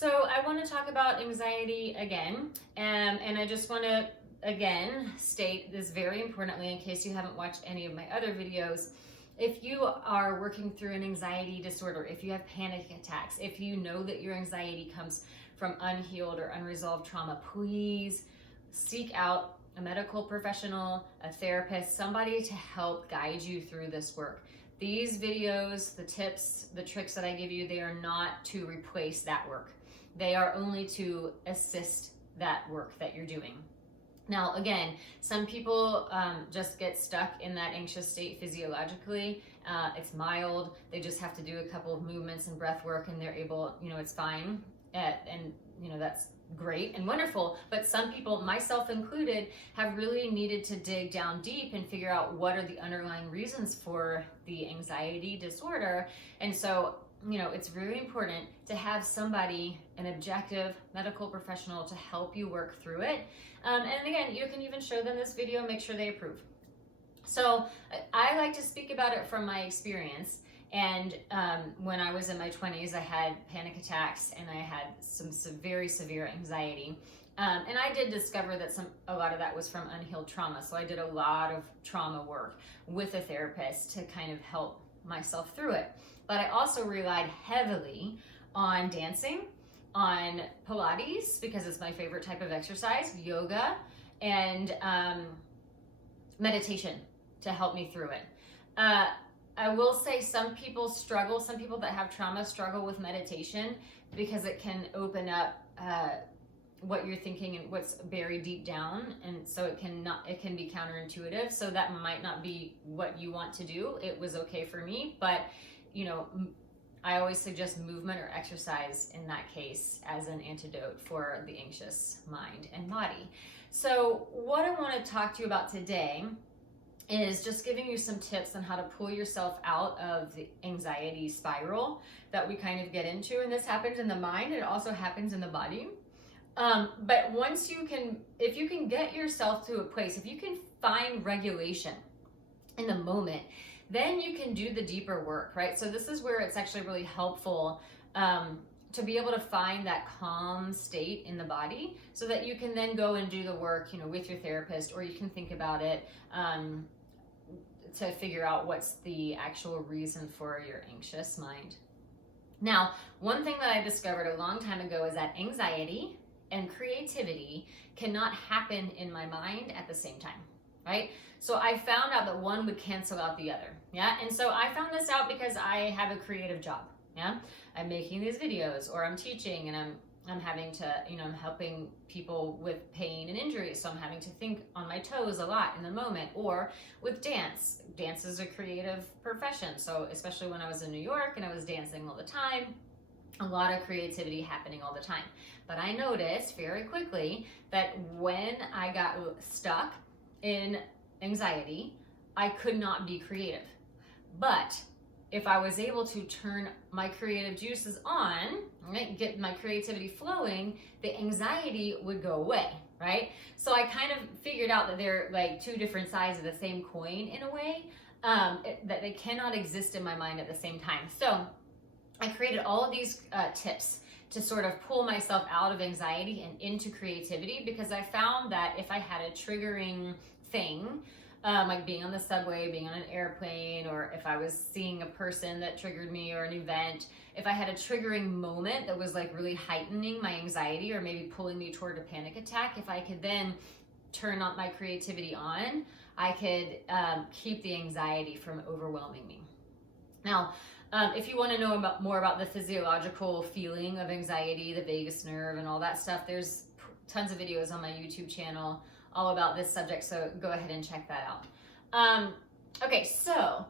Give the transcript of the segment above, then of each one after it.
So I want to talk about anxiety again, and I just want to again state this very importantly in case you haven't watched any of my other videos. If you are working through an anxiety disorder, if you have panic attacks, if you know that your anxiety comes from unhealed or unresolved trauma, please seek out a medical professional, a therapist, somebody to help guide you through this work. These videos, the tips, the tricks that I give you, they are not to replace that work. They are only to assist that work that you're doing. Now, again, some people just get stuck in that anxious state physiologically. It's mild. They just have to do a couple of movements and breath work and they're able, it's fine. And that's great and wonderful. But some people, myself included, have really needed to dig down deep and figure out what are the underlying reasons for the anxiety disorder. And so, it's really important to have somebody, an objective medical professional, to help you work through it. And again, you can even show them this video, make sure they approve. So I like to speak about it from my experience. And when I was in my 20s, I had panic attacks and I had some very severe anxiety. And I did discover that a lot of that was from unhealed trauma. So I did a lot of trauma work with a therapist to kind of help myself through it. But I also relied heavily on dancing, on Pilates, because it's my favorite type of exercise, yoga, and meditation to help me through it. I will say some people that have trauma struggle with meditation because it can open up what you're thinking and what's buried deep down, and so it can be counterintuitive. So that might not be what you want to do. It was okay for me, but I always suggest movement or exercise in that case as an antidote for the anxious mind and body. So what I want to talk to you about today is just giving you some tips on how to pull yourself out of the anxiety spiral that we kind of get into. And this happens in the mind, it also happens in the body. But if you can get yourself to a place, if you can find regulation in the moment, then you can do the deeper work, right? So this is where it's actually really helpful to be able to find that calm state in the body so that you can then go and do the work, with your therapist, or you can think about it to figure out what's the actual reason for your anxious mind. Now, one thing that I discovered a long time ago is that anxiety and creativity cannot happen in my mind at the same time, right? So I found out that one would cancel out the other, yeah? And so I found this out because I have a creative job, yeah? I'm making these videos, or I'm teaching, and I'm having to, I'm helping people with pain and injuries, so I'm having to think on my toes a lot in the moment. Or with dance. Dance is a creative profession, so especially when I was in New York and I was dancing all the time, a lot of creativity happening all the time. But I noticed very quickly that when I got stuck in anxiety, I could not be creative. But if I was able to turn my creative juices on, right, get my creativity flowing, the anxiety would go away, right? So I kind of figured out that they're like two different sides of the same coin in a way, that they cannot exist in my mind at the same time. So I created all of these tips to sort of pull myself out of anxiety and into creativity, because I found that if I had a triggering thing, like being on the subway, being on an airplane, or if I was seeing a person that triggered me, or an event, if I had a triggering moment that was like really heightening my anxiety or maybe pulling me toward a panic attack, if I could then turn on my creativity on, I could keep the anxiety from overwhelming me. Now, if you want to know more about the physiological feeling of anxiety, the vagus nerve and all that stuff, there's tons of videos on my YouTube channel all about this subject, so go ahead and check that out. Okay, so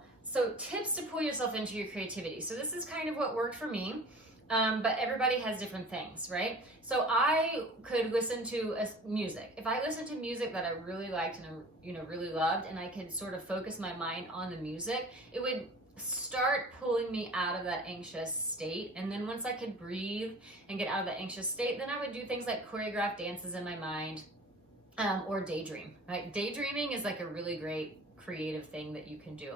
tips to pull yourself into your creativity. So this is kind of what worked for me, but everybody has different things, right? So I could listen to music. If I listened to music that I really liked and really loved, and I could sort of focus my mind on the music, it would start pulling me out of that anxious state. And then once I could breathe and get out of that anxious state, then I would do things like choreograph dances in my mind, or daydream, right? Daydreaming is like a really great creative thing that you can do.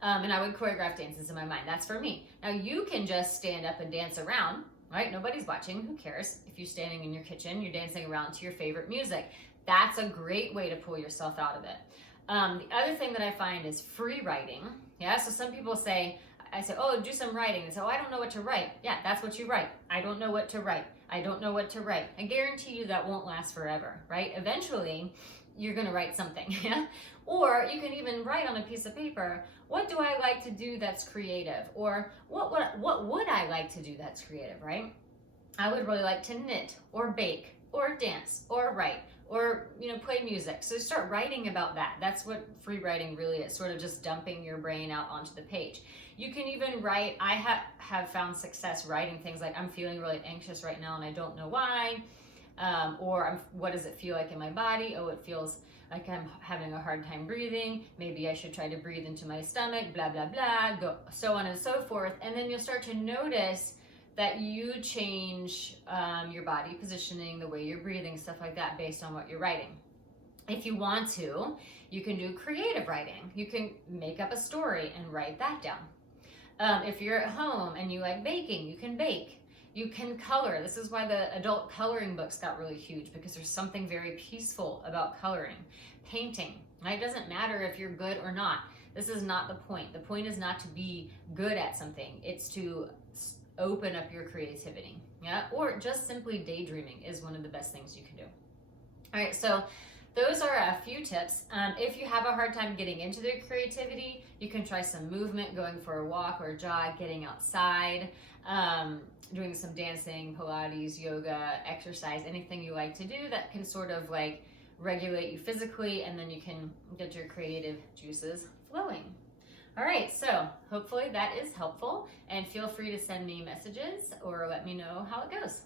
And I would choreograph dances in my mind. That's for me. Now you can just stand up and dance around, right? Nobody's watching. Who cares? If you're standing in your kitchen, you're dancing around to your favorite music. That's a great way to pull yourself out of it. The other thing that I find is free writing. Yeah, so some people say, I say, oh, do some writing. They say, oh, I don't know what to write. Yeah, that's what you write. I don't know what to write. I don't know what to write. I guarantee you that won't last forever, right? Eventually, you're going to write something. Yeah? Or you can even write on a piece of paper, what do I like to do that's creative? Or what would I like to do that's creative, right? I would really like to knit or bake or dance or write or play music. So start writing about that. That's what free writing really is, sort of just dumping your brain out onto the page. You can even write, I have found success writing things like, I'm feeling really anxious right now and I don't know why. Or what does it feel like in my body? Oh, it feels like I'm having a hard time breathing. Maybe I should try to breathe into my stomach, blah, blah, blah, go so on and so forth. And then you'll start to notice that you change your body positioning, the way you're breathing, stuff like that, based on what you're writing. If you want to, you can do creative writing. You can make up a story and write that down. If you're at home and you like baking, you can bake. You can color. This is why the adult coloring books got really huge, because there's something very peaceful about coloring. Painting. It doesn't matter if you're good or not. This is not the point. The point is not to be good at something. It's to open up your creativity. Yeah, or just simply daydreaming is one of the best things you can do. All right, so those are a few tips. If you have a hard time getting into their creativity, you can try some movement, going for a walk or a jog, getting outside, doing some dancing, Pilates, yoga, exercise, anything you like to do that can sort of like regulate you physically, and then you can get your creative juices flowing. All right, so hopefully that is helpful, and feel free to send me messages or let me know how it goes.